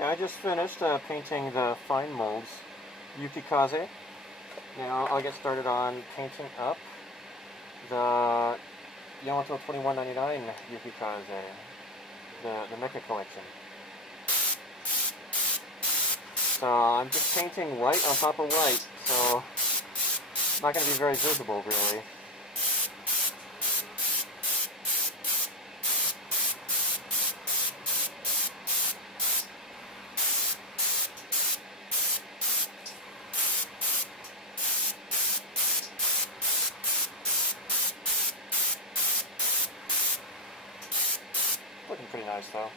Yeah, I just finished painting the fine molds Yukikaze. Now I'll get started on painting up the Yamato 2199 Yukikaze, the Mecha collection. So I'm just painting white on top of white, so it's not going to be very visible really. Looking pretty nice though.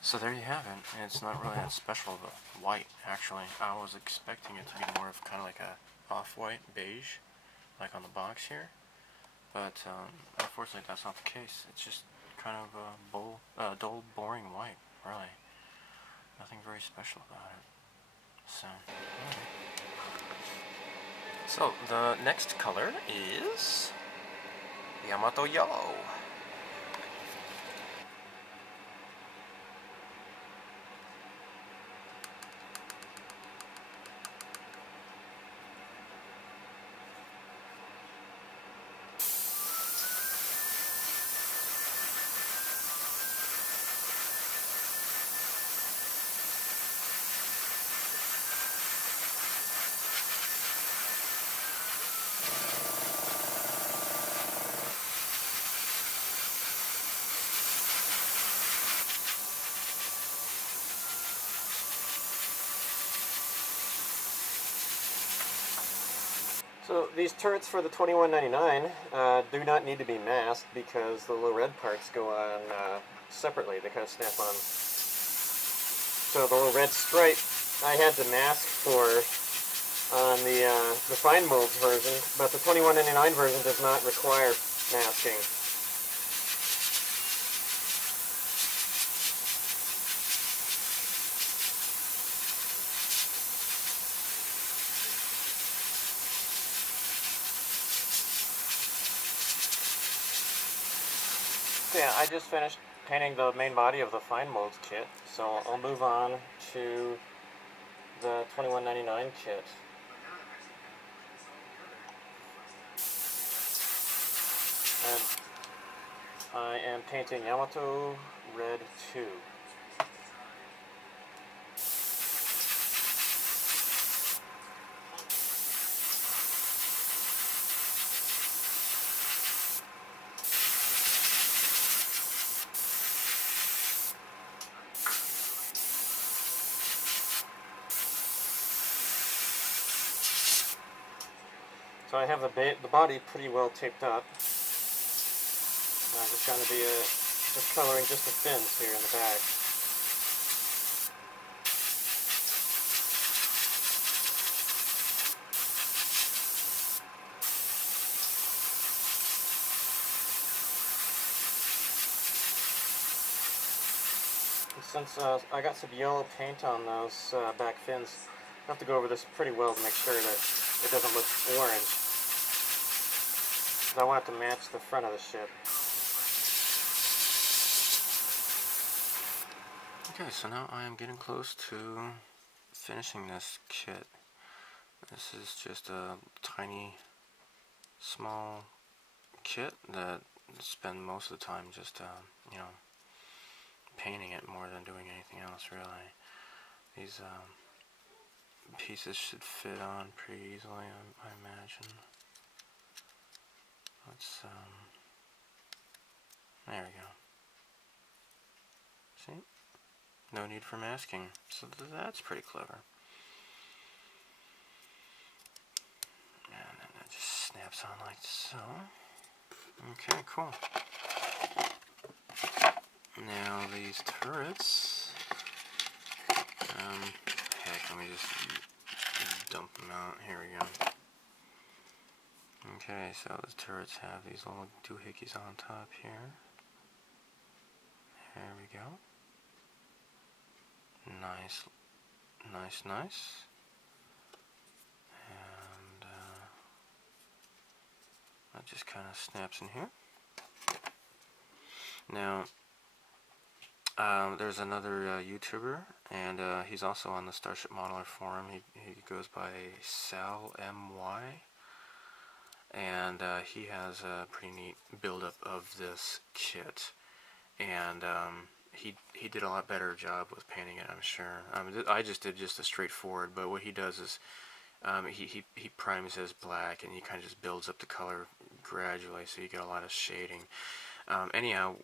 So there you have it. It's not really that special, but white actually. I was expecting it to be more of kind of like a off-white beige, like on the box here. But unfortunately that's not the case. It's just kind of a dull, boring white, really. Nothing very special about it. So the next color is Yamato Yellow. So these turrets for the 2199 do not need to be masked because the little red parts go on separately. They kind of snap on. So the little red stripe I had to mask for on the fine molds version, but the 2199 version does not require masking. Yeah, I just finished painting the main body of the fine molds kit, so I'll move on to the 2199 kit. And I am painting Yamato Red 2. So I have the body pretty well taped up. I'm just going to be just coloring just the fins here in the back. Since I got some yellow paint on those back fins, I have to go over this pretty well to make sure that it doesn't look orange. I want it to match the front of the ship. Okay, so now I am getting close to finishing this kit. This is just a tiny, small kit that I spend most of the time just, you know, painting it more than doing anything else, really. These pieces should fit on pretty easily, I imagine. Let's, there we go. See? No need for masking, so that's pretty clever. And then it just snaps on like so. Okay, cool. Now these turrets, heck, let me just dump them out. Here we go. Okay, so the turrets have these little doohickeys on top here. There we go. Nice, nice, nice. And that just kind of snaps in here. Now, There's another YouTuber, and he's also on the Starship Modeler forum. He goes by Sall M, and he has a pretty neat build-up of this kit, and he did a lot better job with painting it, I'm sure. I just did just a straightforward, but what he does is he primes his black, and he kind of just builds up the color gradually, so you get a lot of shading. Anyhow,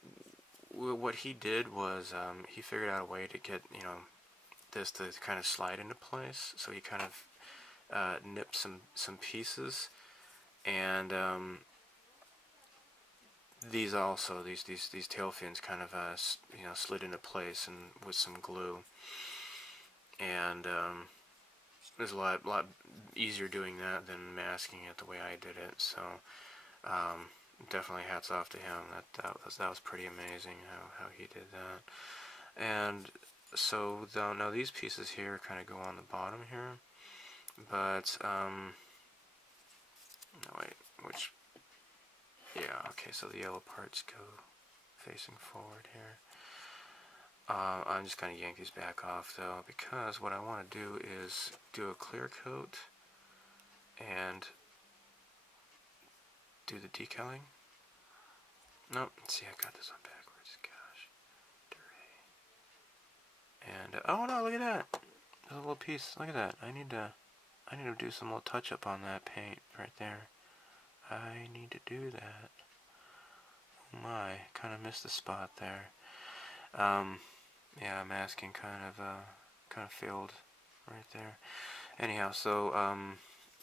what he did was he figured out a way to get, you know, this to kind of slide into place. So he kind of nipped some pieces, and these tail fins kind of you know, slid into place and with some glue. And there's a lot easier doing that than masking it the way I did it. So definitely hats off to him. That was pretty amazing how he did that. And so now these pieces here kind of go on the bottom here, but no, wait, which, yeah, okay, so the yellow parts go facing forward here. I'm just going to yank these back off though, because what I want to do is do a clear coat and do the decaling. Nope, see, I got this on backwards, gosh. And oh no, look at that. There's a little piece. Look at that. I need to do some little touch up on that paint right there. I need to do that. Oh my, kind of missed the spot there. Yeah, masking kind of failed right there. Anyhow, so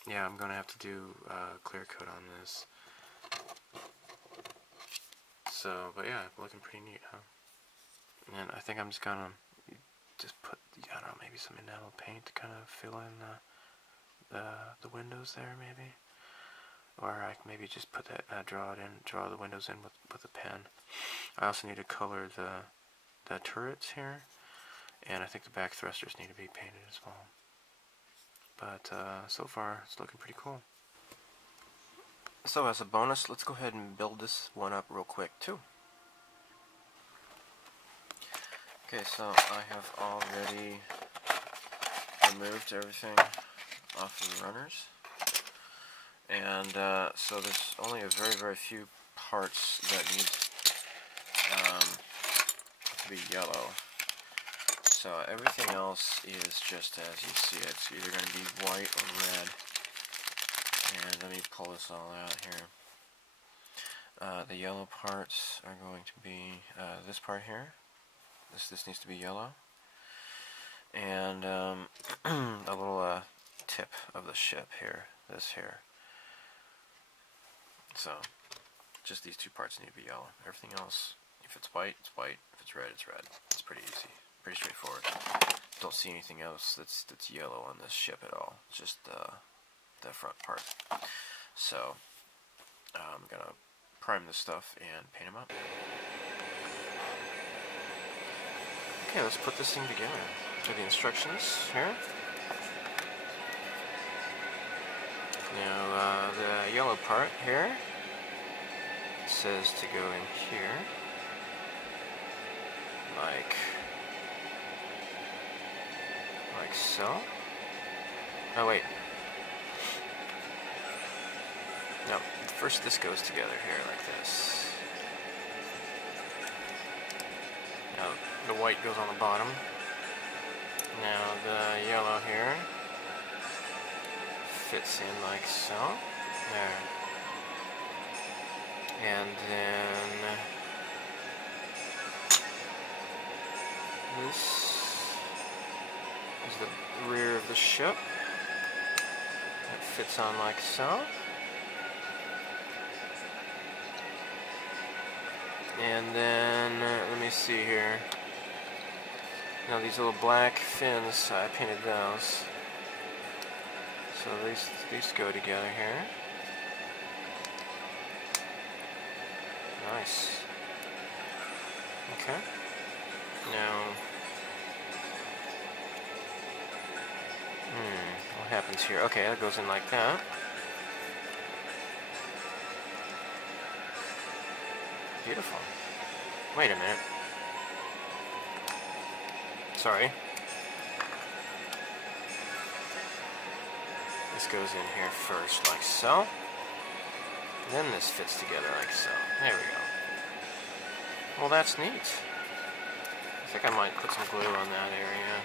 yeah, I'm gonna have to do clear coat on this. So, but yeah, looking pretty neat, huh? And I think I'm just gonna put, I don't know, maybe some enamel paint to kind of fill in the windows there, maybe. Or I can maybe just put that, draw the windows in with a pen. I also need to color the turrets here, and I think the back thrusters need to be painted as well. But so far, it's looking pretty cool. So as a bonus, let's go ahead and build this one up real quick too. Okay, so I have already removed everything off of the runners, and so there's only a very few parts that need to be yellow. So everything else is just as you see it. It's either going to be white or red. And let me pull this all out here. The yellow parts are going to be this part here. This needs to be yellow. And a little tip of the ship here. This here. So just these two parts need to be yellow. Everything else, if it's white, it's white. If it's red, it's red. It's pretty easy. Pretty straightforward. Don't see anything else that's yellow on this ship at all. Just the front part. So I'm gonna prime this stuff and paint them up. Okay, let's put this thing together. So the instructions here. Now the yellow part here says to go in here, like so. Oh wait. No, first this goes together here like this. Now the white goes on the bottom. Now the yellow here fits in like so. There. And then this is the rear of the ship. It fits on like so. And then, let me see here. Now these little black fins, I painted those. So these go together here. Nice. Okay. Now, what happens here? Okay, that goes in like that. Beautiful. Wait a minute. Sorry. This goes in here first, like so. Then this fits together like so. There we go. Well, that's neat. I think I might put some glue on that area.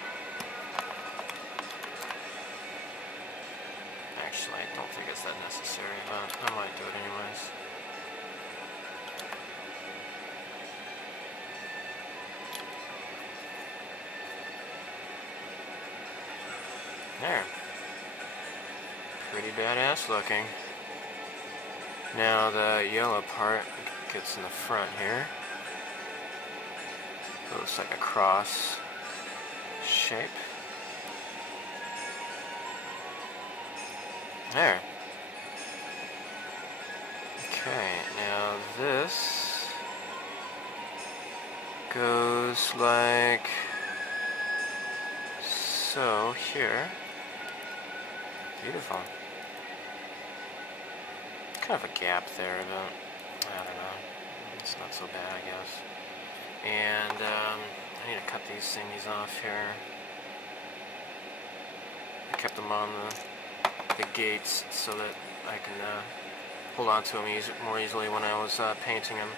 Actually, I don't think it's that necessary, but I might do it anyways. There. Pretty badass looking. Now the yellow part gets in the front here. It looks like a cross shape. There. Okay, now this goes like so here. Beautiful. Kind of a gap there, but I don't know. It's not so bad, I guess. And I need to cut these thingies off here. I kept them on the gates so that I can hold on to them more easily when I was painting them.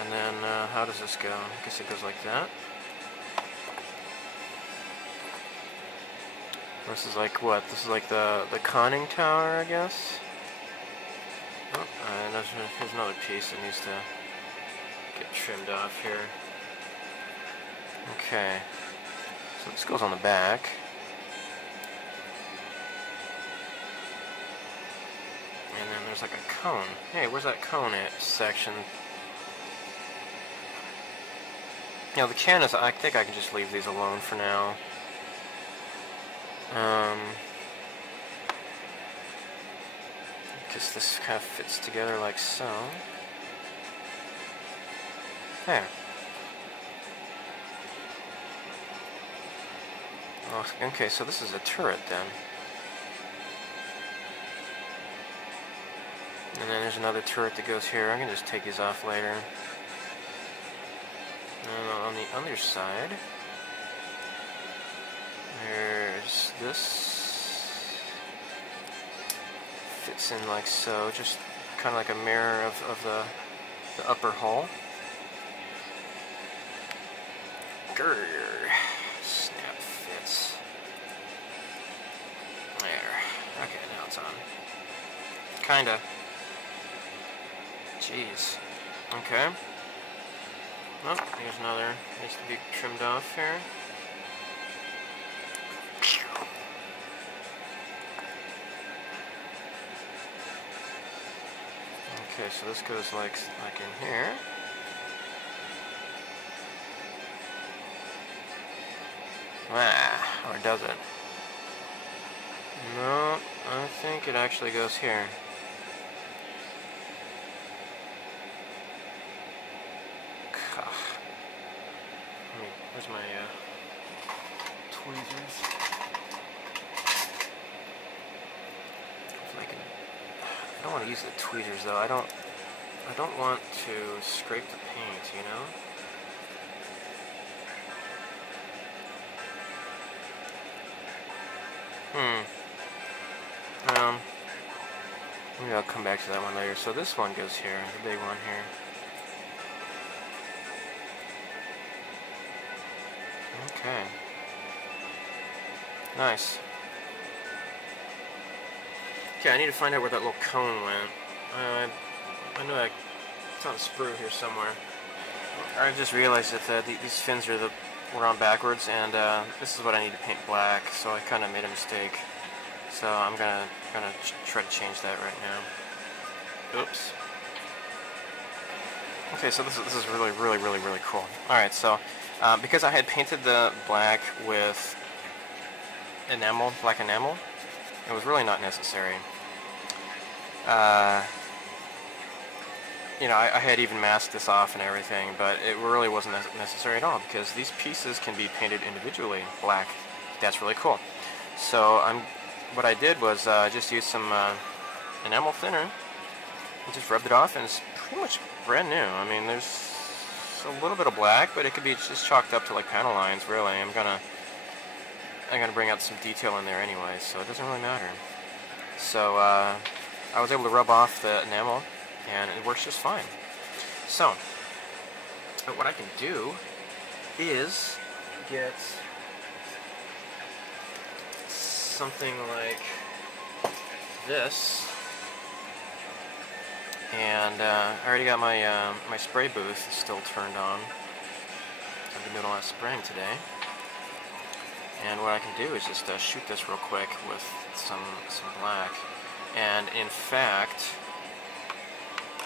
And then how does this go? I guess it goes like that. This is like what? This is like the conning tower, I guess? Oh, here's another piece that needs to get trimmed off here. Okay. So this goes on the back. And then there's like a cone. Hey, where's that cone section? Now the canvas, I think I can just leave these alone for now. Because this kind of fits together like so. There. Oh, okay, so this is a turret then. And then there's another turret that goes here. I can just take these off later. And on the other side, there's this. Fits in like so, just kind of like a mirror of the upper hull. Grrr. Snap fits. There. Okay, now it's on. Kinda. Jeez. Okay. Oh, here's another. Needs to be trimmed off here. Okay, so this goes like in here. Ah, or does it? No, I think it actually goes here. Where's my tweezers? If I can, I don't want to use the tweezers though. I don't want to scrape the paint, you know? Maybe I'll come back to that one later. So this one goes here, the big one here. Okay. Nice. Okay, I need to find out where that little cone went. I know it's on a sprue here somewhere. I just realized that these fins were on backwards, and this is what I need to paint black, so I kind of made a mistake. So I'm gonna try to change that right now. Oops. Okay, so this is really cool. All right, so because I had painted the black with enamel, black enamel, it was really not necessary. You know, I had even masked this off and everything, but it really wasn't necessary at all because these pieces can be painted individually black. That's really cool. So what I did was just use some enamel thinner. I just rubbed it off, and it's pretty much brand new. I mean, there's a little bit of black, but it could be just chalked up to like panel lines. Really, I'm gonna bring out some detail in there anyway, so it doesn't really matter. So I was able to rub off the enamel, and it works just fine. So what I can do is get something like this, and I already got my my spray booth still turned on. I've been doing a lot of spraying today, and what I can do is just shoot this real quick with some black. And in fact,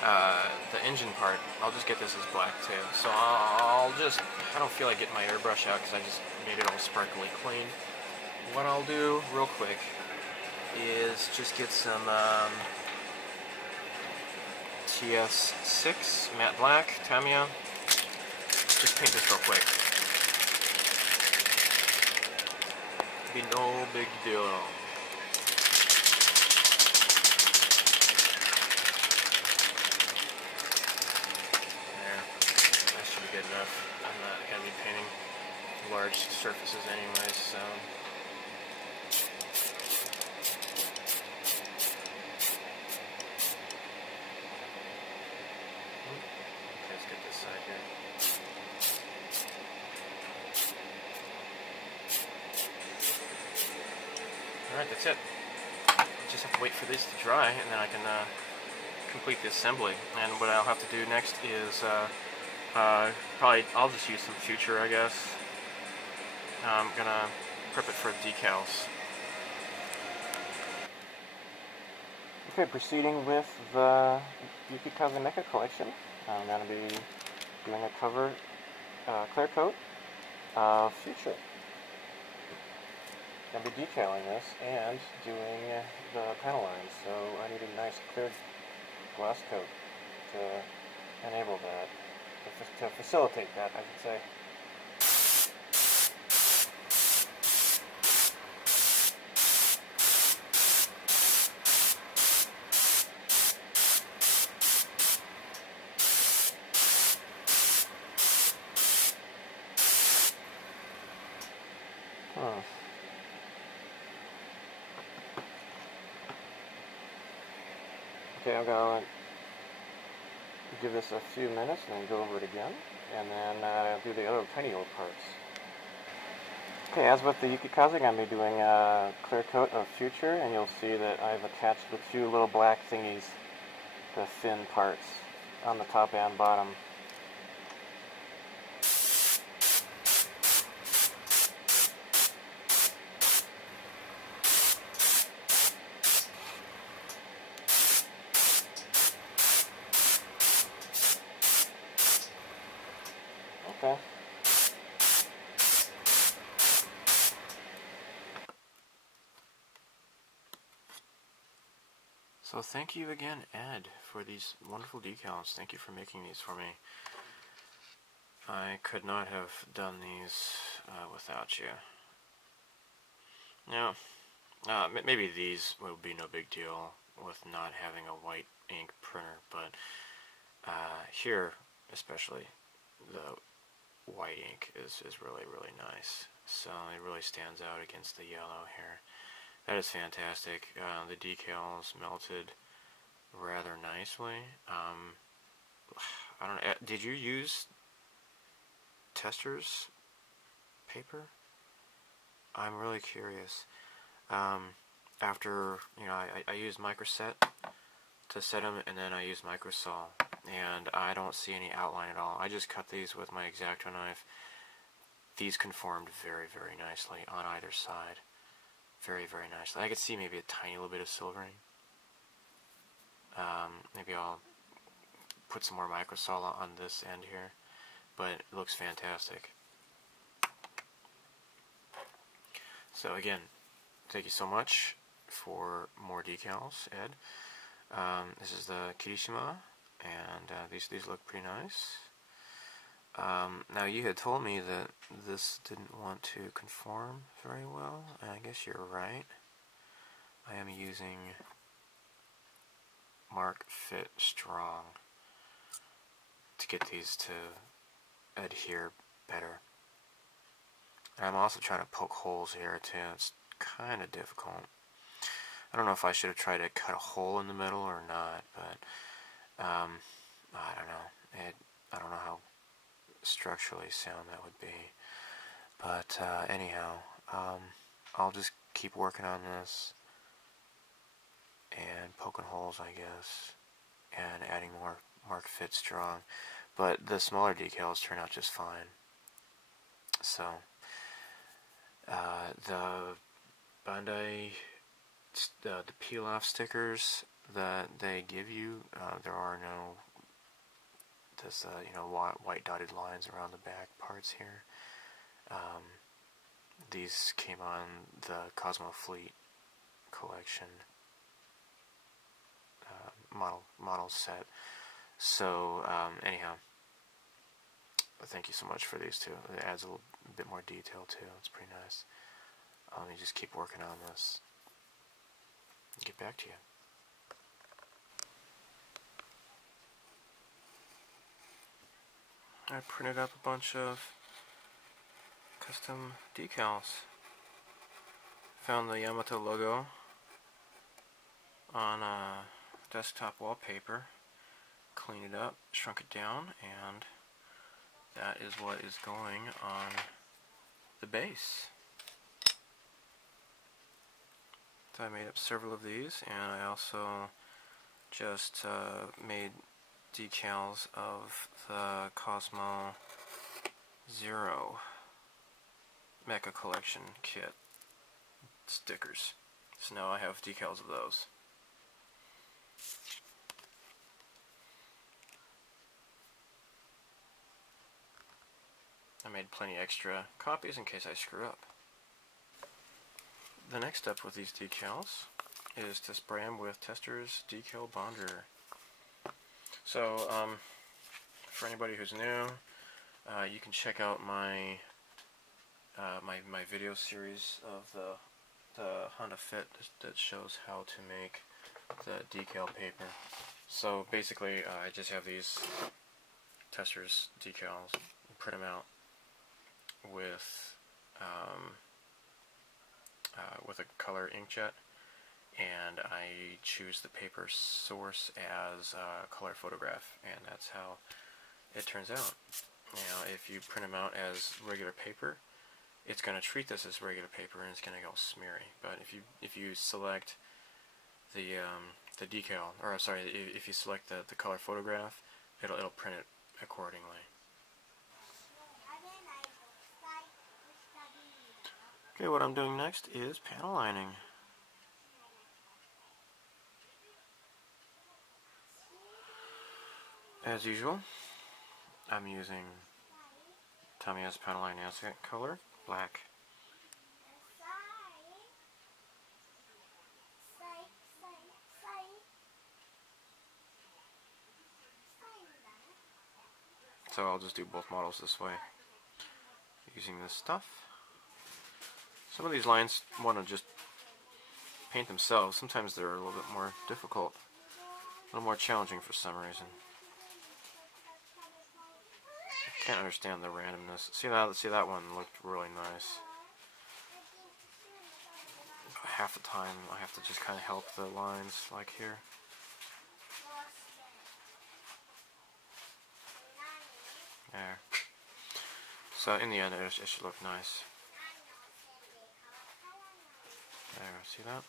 the engine part, I'll just get this as black too. So I don't feel like getting my airbrush out because I just made it all sparkly clean. What I'll do real quick is just get some TS6 matte black, Tamiya. Just paint this real quick. Be no big deal at all. There, that should be good enough. I'm not going to be painting large surfaces anyways, so. Let's get this side here. Alright, that's it. Just have to wait for this to dry, and then I can complete the assembly. And what I'll have to do next is probably I'll just use some Future, I guess. I'm gonna prep it for decals. Okay, proceeding with the Yukikaze Mecha collection. I'm gonna be doing a cover clear coat of Future. I'll be detailing this and doing the panel lines, so I need a nice clear glass coat to enable that, to facilitate that, I should say. Okay, I'm going to give this a few minutes and then go over it again, and then do the other tiny little parts. Okay, as with the Yukikaze, I'm going to be doing a clear coat of Future, and you'll see that I've attached the two little black thingies, the thin parts, on the top and bottom. Okay. So thank you again, Ed, for these wonderful decals. Thank you for making these for me. I could not have done these without you. Now, maybe these would be no big deal with not having a white ink printer, but here especially, the white ink is really, really nice. So it really stands out against the yellow here. That is fantastic. The decals melted rather nicely. I don't know, did you use Tester's paper? I'm really curious. After, you know, I used microset to set them, and then I used microsol, and I don't see any outline at all. I just cut these with my X-Acto knife. These conformed very, very nicely on either side. Very, very nicely. I could see maybe a tiny little bit of silvering. Maybe I'll put some more microsol on this end here, but it looks fantastic. So again, thank you so much for more decals, Ed. This is the Kirishima, and these look pretty nice. Now you had told me that this didn't want to conform very well, and I guess you're right. I am using mark fit strong to get these to adhere better. And I'm also trying to poke holes here too. It's kind of difficult. I don't know if I should have tried to cut a hole in the middle or not, but I don't know. I don't know how structurally sound that would be. But anyhow, I'll just keep working on this and poking holes, I guess, and adding more mark fit strong. But the smaller decals turn out just fine. So the Bandai, the peel off stickers that they give you, there are no white dotted lines around the back parts here. These came on the Cosmo Fleet collection model set. So anyhow, thank you so much for these two. It adds a little bit more detail too. It's pretty nice. Let me just keep working on this and get back to you. I printed up a bunch of custom decals. Found the Yamato logo on desktop wallpaper, cleaned it up, shrunk it down, and that is what is going on the base. So I made up several of these, and I also just made decals of the Cosmo Zero Mecha collection kit stickers. So now I have decals of those. I made plenty extra copies in case I screw up. The next step with these decals is to spray them with Tester's Decal Bonder. So, for anybody who's new, you can check out my my video series of the Honda Fit that shows how to make the decal paper. So basically, I just have these Tester's decals, print them out with a color inkjet, and I choose the paper source as a color photograph, and that's how it turns out. Now, if you print them out as regular paper, it's going to treat this as regular paper, and it's going to go smeary. But if you select the decal, or sorry, if you select the color photograph, it'll print it accordingly. Okay, what I'm doing next is panel lining. As usual, I'm using Tamiya's panel line accent color, black. So I'll just do both models this way, using this stuff. Some of these lines want to just paint themselves. Sometimes they're a little bit more difficult, a little more challenging for some reason. I can't understand the randomness. See that one looked really nice. Half the time I have to just kind of help the lines, like here. There. So in the end, it should look nice. There, see that?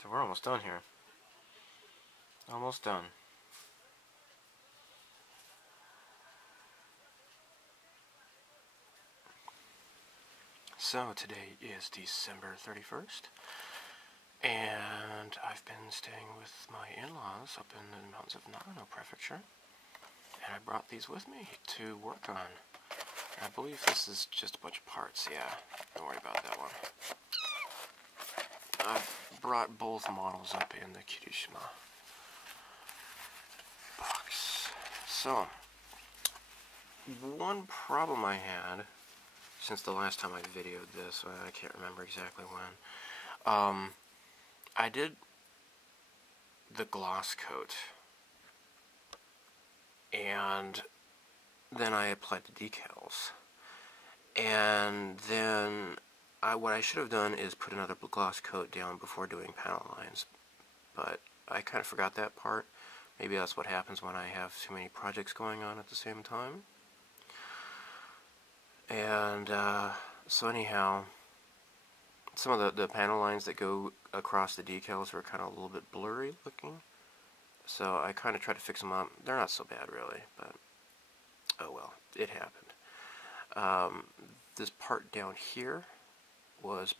So we're almost done here. Almost done. So today is December 31st, and I've been staying with my in-laws up in the mountains of Nagano Prefecture, and I brought these with me to work on. I believe this is just a bunch of parts, yeah, don't worry about that one. I brought both models up in the Kirishima. So, one problem I had since the last time I videoed this, I can't remember exactly when, I did the gloss coat, and then I applied the decals, and then what I should have done is put another gloss coat down before doing panel lines, but I kind of forgot that part. Maybe that's what happens when I have too many projects going on at the same time. And so anyhow, some of the panel lines that go across the decals were kind of a little bit blurry looking, so I kind of tried to fix them up. They're not so bad really, but oh well, it happened. This part down here was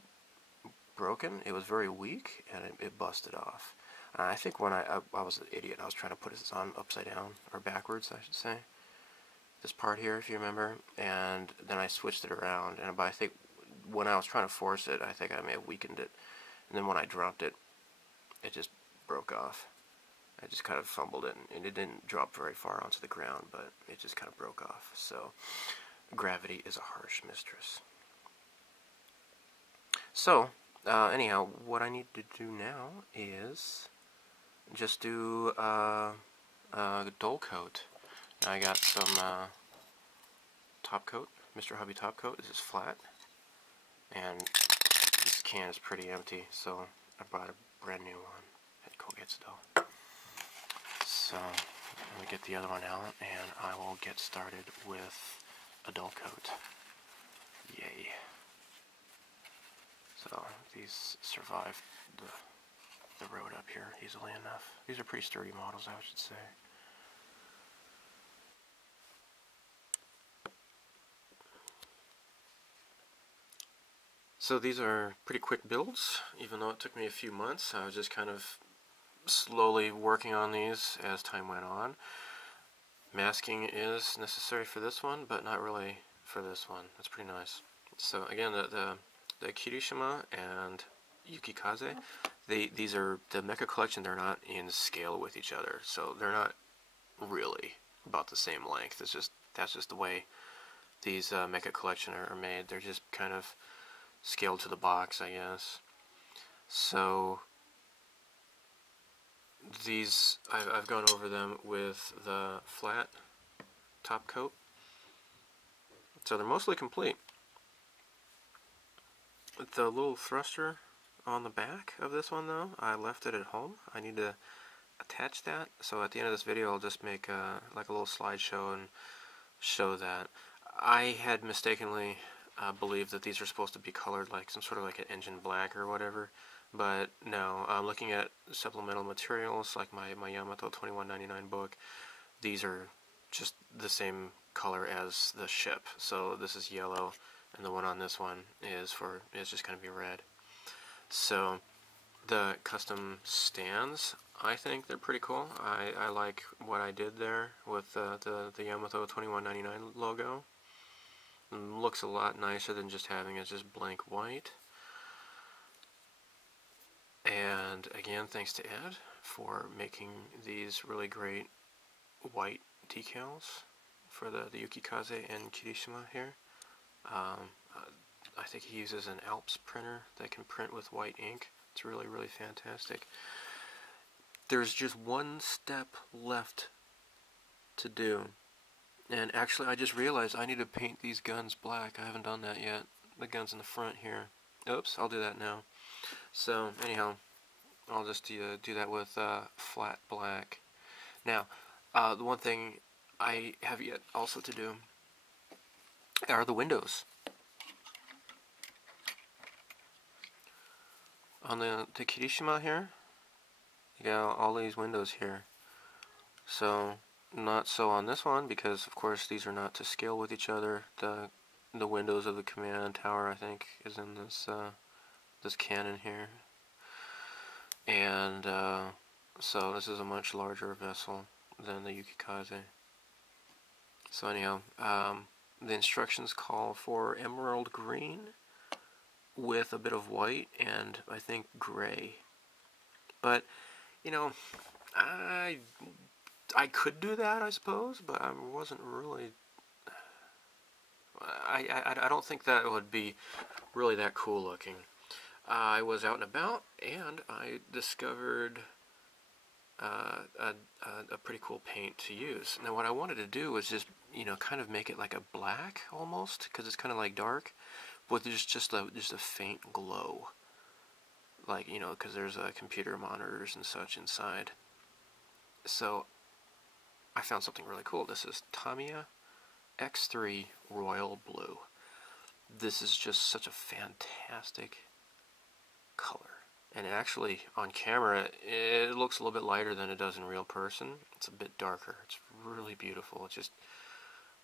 broken. It was very weak, and it busted off. I think when I was an idiot, I was trying to put this on upside down, or backwards I should say, this part here if you remember, and then I switched it around, but I think when I was trying to force it, I think I may have weakened it, and then when I dropped it, it just broke off. I just kind of fumbled it, and it didn't drop very far onto the ground, but it just kind of broke off. So gravity is a harsh mistress. So anyhow, what I need to do now is just do a dull coat. Now I got some top coat, Mr. Hobby top coat. This is flat, and this can is pretty empty, so I bought a brand new one at Colle. So let me get the other one out, and I will get started with a dull coat. Yay! So these survived the road up here easily enough. These are pretty sturdy models, I should say. So these are pretty quick builds, even though it took me a few months. I was just kind of slowly working on these as time went on. Masking is necessary for this one, but not really for this one. That's pretty nice. So again, the Kirishima and Yukikaze, these are the Mecha collection. They're not in scale with each other, so they're not really about the same length. That's just the way these Mecha collection are made. They're just kind of scaled to the box, I guess. So these, I've gone over them with the flat top coat, so they're mostly complete. The little thruster on the back of this one, though, I left it at home. I need to attach that, so at the end of this video I'll just make like a little slideshow and show that. I had mistakenly believed that these are supposed to be colored like some sort of like an engine black or whatever, but no. I'm looking at supplemental materials like my Yamato 2199 book. These are just the same color as the ship, so this is yellow, and the one on this one is just going to be red. So the custom stands, I think they're pretty cool. I like what I did there with the Yamato 2199 logo. It looks a lot nicer than just having it just blank white. And again, thanks to Ed for making these really great white decals for the Yukikaze and Kirishima here. I think he uses an Alps printer that can print with white ink. It's really, really fantastic. There's just one step left to do. And actually, I just realized I need to paint these guns black. I haven't done that yet. The guns in the front here. Oops, I'll do that now. So, anyhow, I'll just do that with flat black. Now, the one thing I have yet also to do are the windows. On the Kirishima here, you got all these windows here. So, not so on this one, because of course these are not to scale with each other. The windows of the command tower, I think, is in this this cannon here. And so this is a much larger vessel than the Yukikaze. So anyhow, the instructions call for emerald green with a bit of white and I think gray. But, you know, I I could do that, I suppose, but I wasn't really... I don't think that would be really that cool looking. I was out and about, and I discovered a pretty cool paint to use. Now, what I wanted to do was just, you know, kind of make it like a black almost, because it's kind of like dark, but there's just a faint glow, like, you know, because there's computer monitors and such inside. So I found something really cool. This is Tamiya X3 Royal Blue. This is just such a fantastic color. And it actually, on camera, it looks a little bit lighter than it does in real person. It's a bit darker. It's really beautiful. It's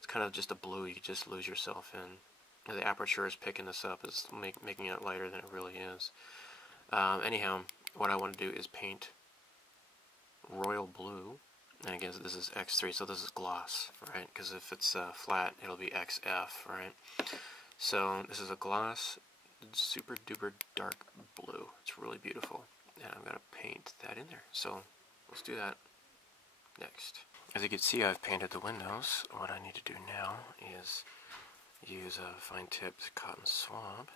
kind of just a blue you just lose yourself in. And the aperture is picking this up, is making it lighter than it really is. Anyhow, what I want to do is paint royal blue. And again, this is X3, so this is gloss, right? Because if it's flat, it'll be XF, right? So this is a gloss, super duper dark blue. It's really beautiful, and I'm going to paint that in there. So let's do that next. As you can see, I've painted the windows. What I need to do now is use a fine-tipped cotton swab,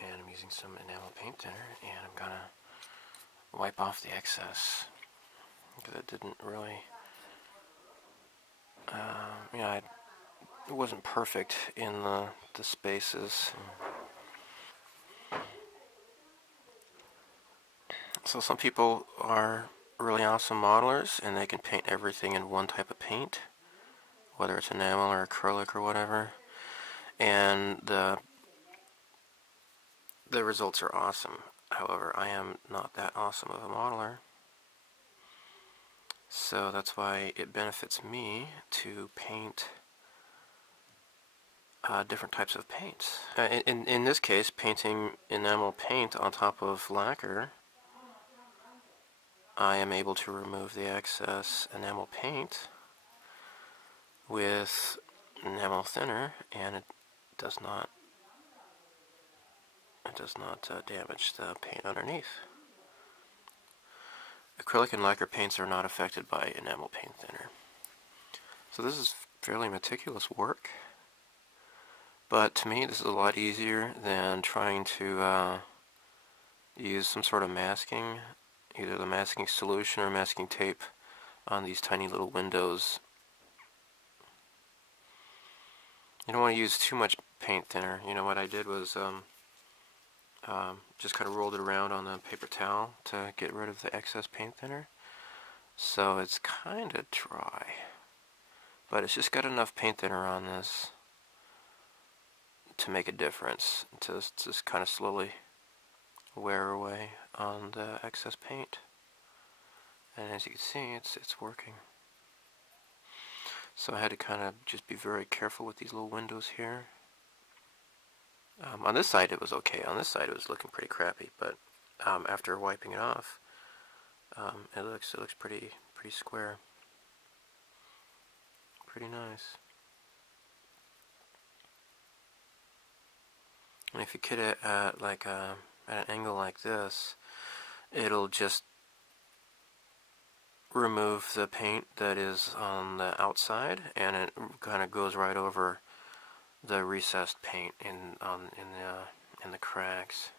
and I'm using some enamel paint thinner, and I'm going to wipe off the excess, because it didn't really, you know, it wasn't perfect in the spaces. So some people are really awesome modelers, and they can paint everything in one type of paint, whether it's enamel or acrylic or whatever, and the results are awesome. However, I am not that awesome of a modeler, so that's why it benefits me to paint different types of paints. In this case, painting enamel paint on top of lacquer, I am able to remove the excess enamel paint with enamel thinner, and it does not damage the paint underneath. Acrylic and lacquer paints are not affected by enamel paint thinner. So this is fairly meticulous work, but to me this is a lot easier than trying to use some sort of masking, either the masking solution or masking tape on these tiny little windows. You don't want to use too much paint thinner. You know, what I did was just kind of rolled it around on the paper towel to get rid of the excess paint thinner. So it's kind of dry, but it's just got enough paint thinner on this to make a difference, to just kind of slowly wear away on the excess paint. And as you can see, it's working. So I had to kind of just be very careful with these little windows here. On this side it was okay. On this side it was looking pretty crappy, but after wiping it off, it looks pretty square. Pretty nice. And if you cut it at an angle like this, it'll just remove the paint that is on the outside, and it kind of goes right over the recessed paint in the cracks.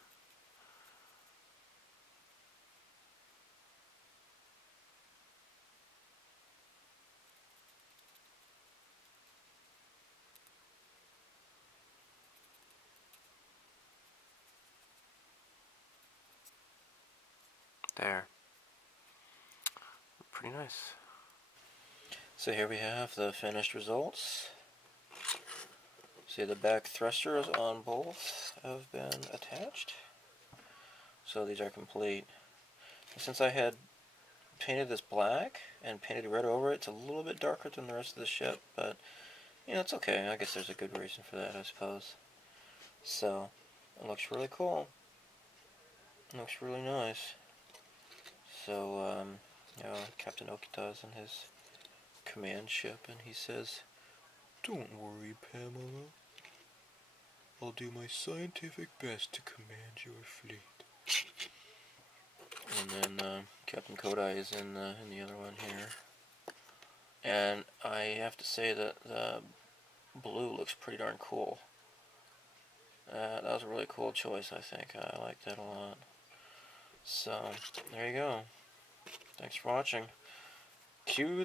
There. Pretty nice. So here we have the finished results. See, the back thrusters on both have been attached. So these are complete. And since I had painted this black and painted red over it, it's a little bit darker than the rest of the ship, but you know, it's okay. I guess there's a good reason for that, I suppose. So it looks really cool. It looks really nice. So you know, Captain Okita's in his command ship, and he says, "Don't worry, Pamela. I'll do my scientific best to command your fleet." And then Captain Kodai is in the other one here. And I have to say that the blue looks pretty darn cool. That was a really cool choice, I think. I like that a lot. So, there you go. Thanks for watching. Cue